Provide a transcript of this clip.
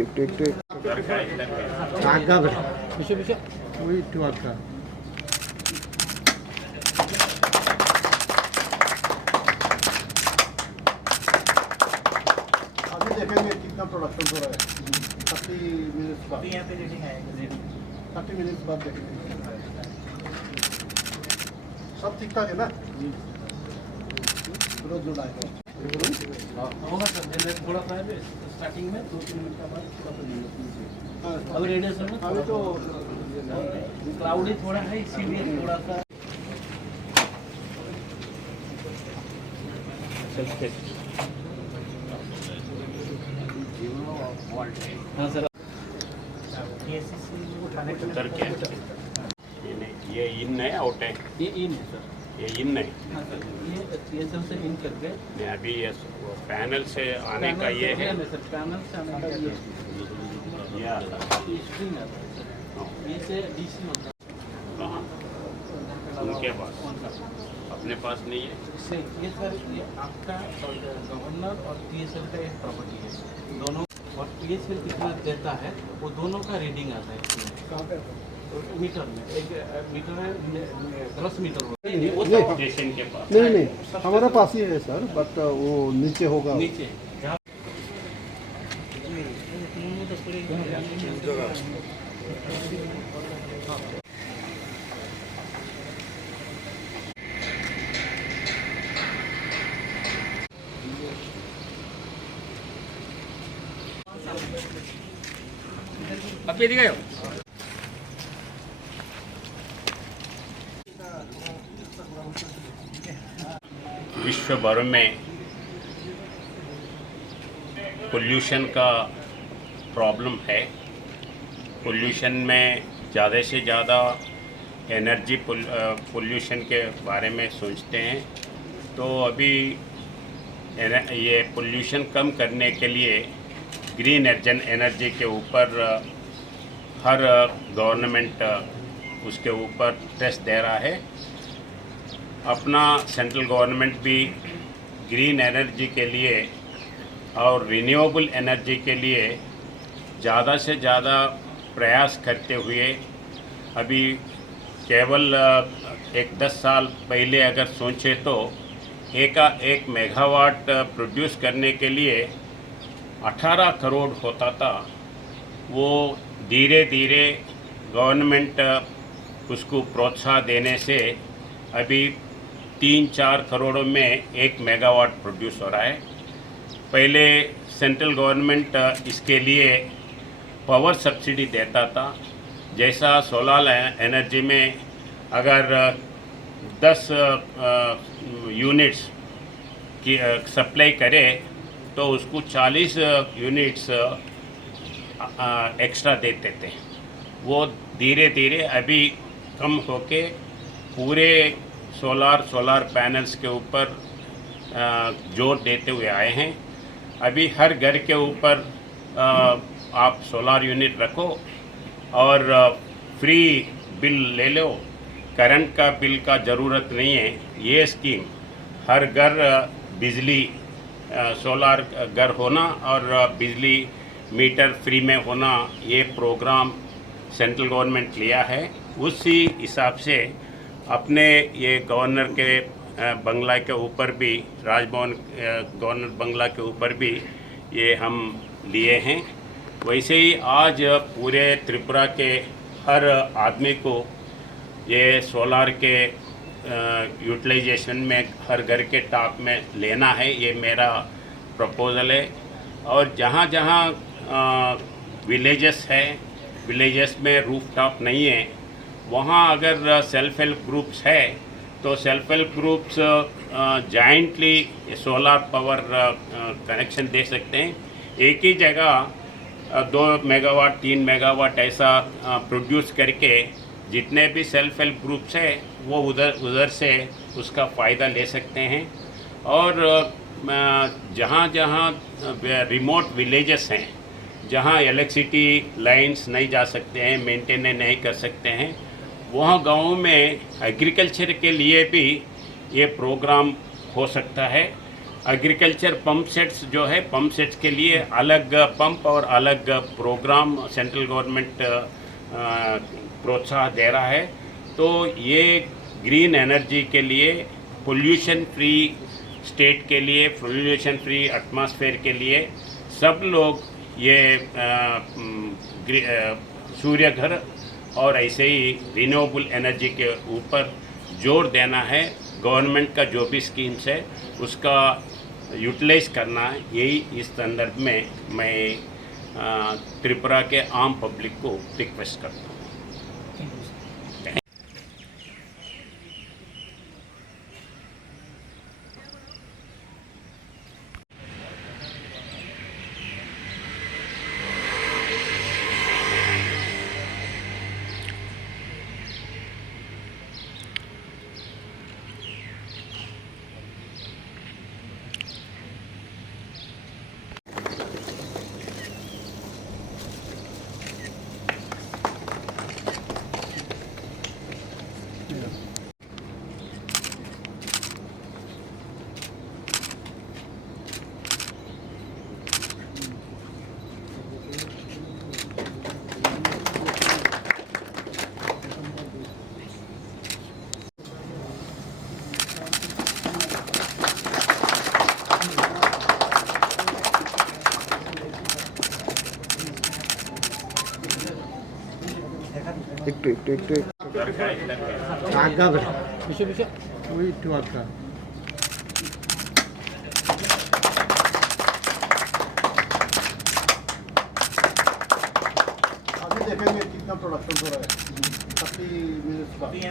একটু আগাবে ওই একটু আগা अभी देखेंगे कितना प्रोडक्शन हो रहा है 30 मिनट्स बाद यहाँ पे रेटिंग आएगा 30 मिनट्स बाद देखेंगे सब ठीक ठाक है ना रोज जो आएगा होगा सर थोड़ा सा स्टार्टिंग में 2-3 मिनट का बाद अब रेडिएशन में अभी तो क्लाउडी थोड़ा है इसीलिए थोड़ा सा हाँ सर उठाने का सर क्या ये इन है आउट है ये इन है सर ये इन है हाँ सर ये TSL से इन करके नहीं अभी ये पैनल से आने का ये है सर पैनल से आने का ये ये आता है। स्क्रीन आता है सर ये से DC होता है कहाँ उनके पास अपने पास नहीं है इससे ये सर ये आपका गवर्नर और TSL का एक प्रॉपर्टी है दोनों और TSL कितना देता है वो दोनों का रीडिंग आता है इसमें कहाँ पे मीटर में एक मीटर है 10 मीटर वो स्टेशन के पास नहीं नहीं हमारा पास ही है सर बट वो नीचे होगा नीचे जहाँ अब ये दिखाओ विश्व भर में पोल्यूशन का प्रॉब्लम है। पोल्यूशन में ज़्यादा से ज़्यादा एनर्जी पोल्यूशन के बारे में सोचते हैं। तो अभी ये पोल्यूशन कम करने के लिए ग्रीन एनर्जी के ऊपर हर गवर्नमेंट उसके ऊपर स्ट्रेस दे रहा है। अपना सेंट्रल गवर्नमेंट भी ग्रीन एनर्जी के लिए और रिन्यूएबल एनर्जी के लिए ज़्यादा से ज़्यादा प्रयास करते हुए अभी केवल एक 10 साल पहले अगर सोचे तो एक मेगावाट प्रोड्यूस करने के लिए 18 करोड़ होता था। वो धीरे धीरे गवर्नमेंट उसको प्रोत्साहन देने से अभी 3-4 करोड़ में 1 मेगावाट प्रोड्यूस हो रहा है। पहले सेंट्रल गवर्नमेंट इसके लिए पावर सब्सिडी देता था। जैसा सोलर एनर्जी में अगर 10 यूनिट्स की सप्लाई करे तो उसको 40 यूनिट्स एक्स्ट्रा देते थे। वो धीरे धीरे अभी कम होके पूरे सोलर पैनल्स के ऊपर जोर देते हुए आए हैं। अभी हर घर के ऊपर आप सोलर यूनिट रखो और फ्री बिल ले लो, करंट का बिल का ज़रूरत नहीं है। ये स्कीम हर घर बिजली सोलर घर होना और बिजली मीटर फ्री में होना, ये प्रोग्राम सेंट्रल गवर्नमेंट लिया है। उसी हिसाब से अपने ये गवर्नर के बंगला के ऊपर भी, राजभवन गवर्नर बंगला के ऊपर भी ये हम लिए हैं। वैसे ही आज पूरे त्रिपुरा के हर आदमी को ये सोलार के यूटिलाइजेशन में हर घर के टॉप में लेना है। ये मेरा प्रपोज़ल है। और जहाँ जहाँ विलेजेस है, विलेजेस में रूफ टॉप नहीं है, वहाँ अगर सेल्फ हेल्प ग्रुप्स है तो self help groups jointly solar power connection दे सकते हैं। एक ही जगह 2 मेगावाट 3 मेगावाट ऐसा प्रोड्यूस करके जितने भी सेल्फ हेल्प ग्रुप्स है वो उधर से उसका फ़ायदा ले सकते हैं। और जहाँ जहाँ रिमोट विलेजेस हैं, जहाँ इलेक्ट्रिसिटी लाइंस नहीं जा सकते हैं, मेंटेन नहीं कर सकते हैं, वहाँ गाँव में एग्रीकल्चर के लिए भी ये प्रोग्राम हो सकता है। एग्रीकल्चर पंप सेट्स जो है, पंप सेट्स के लिए अलग पंप और अलग प्रोग्राम सेंट्रल गवर्नमेंट प्रोत्साहन दे रहा है। तो ये ग्रीन एनर्जी के लिए, पोल्यूशन फ्री स्टेट के लिए, पोल्यूशन फ्री एटमॉस्फेयर के लिए सब लोग ये सूर्य घर और ऐसे ही रिन्यूएबल एनर्जी के ऊपर जोर देना है। गवर्नमेंट का जो भी स्कीम्स है उसका यूटिलाइज करना है। यही इस संदर्भ में मैं त्रिपुरा के आम पब्लिक को रिक्वेस्ट करता हूँ। একটু একটু একটু আগাবে ওই একটু আগা अभी देखेंगे कितना प्रोडक्शन हो रहा है 30 मिनट्स का